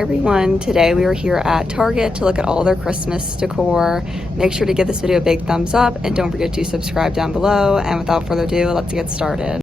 Everyone, today we are here at Target to look at all their Christmas decor. Make sure to give this video a big thumbs up and don't forget to subscribe down below. And without further ado, let's get started.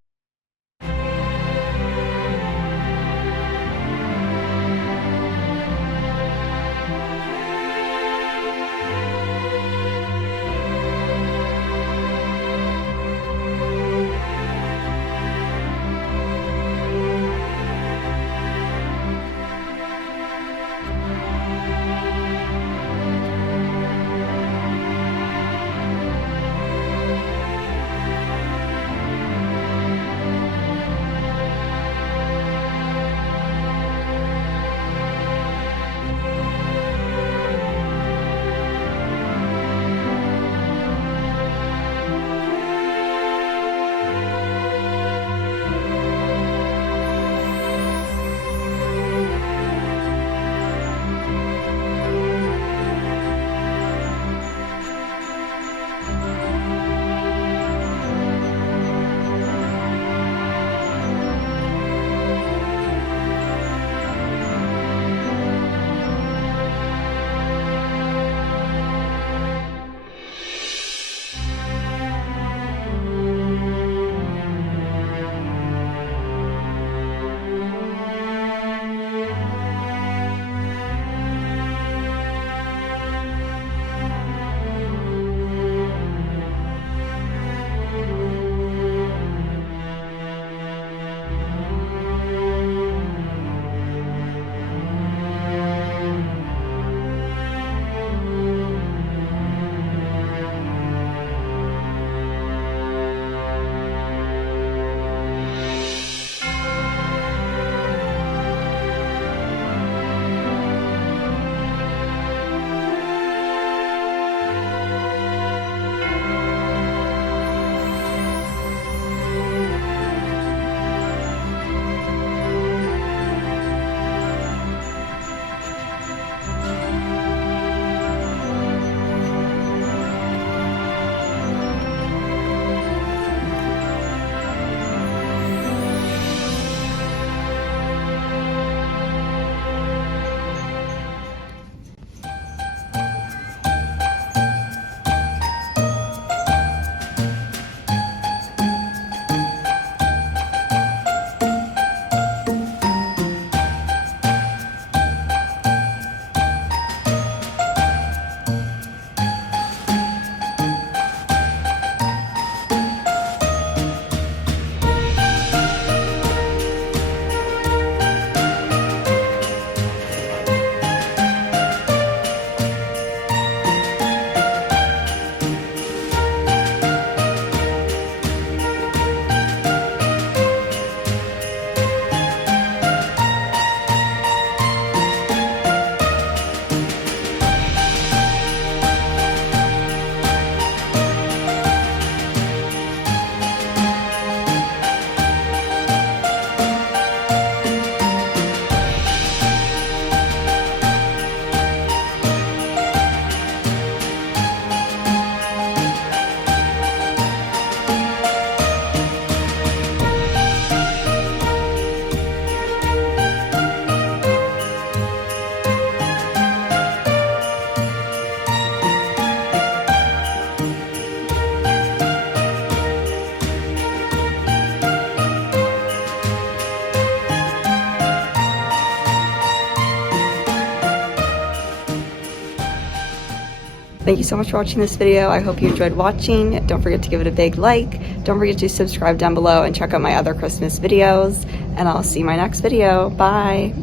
Thank you so much for watching this video. I hope you enjoyed watching. Don't forget to give it a big like. Don't forget to subscribe down below and check out my other Christmas videos. And I'll see you in my next video. Bye.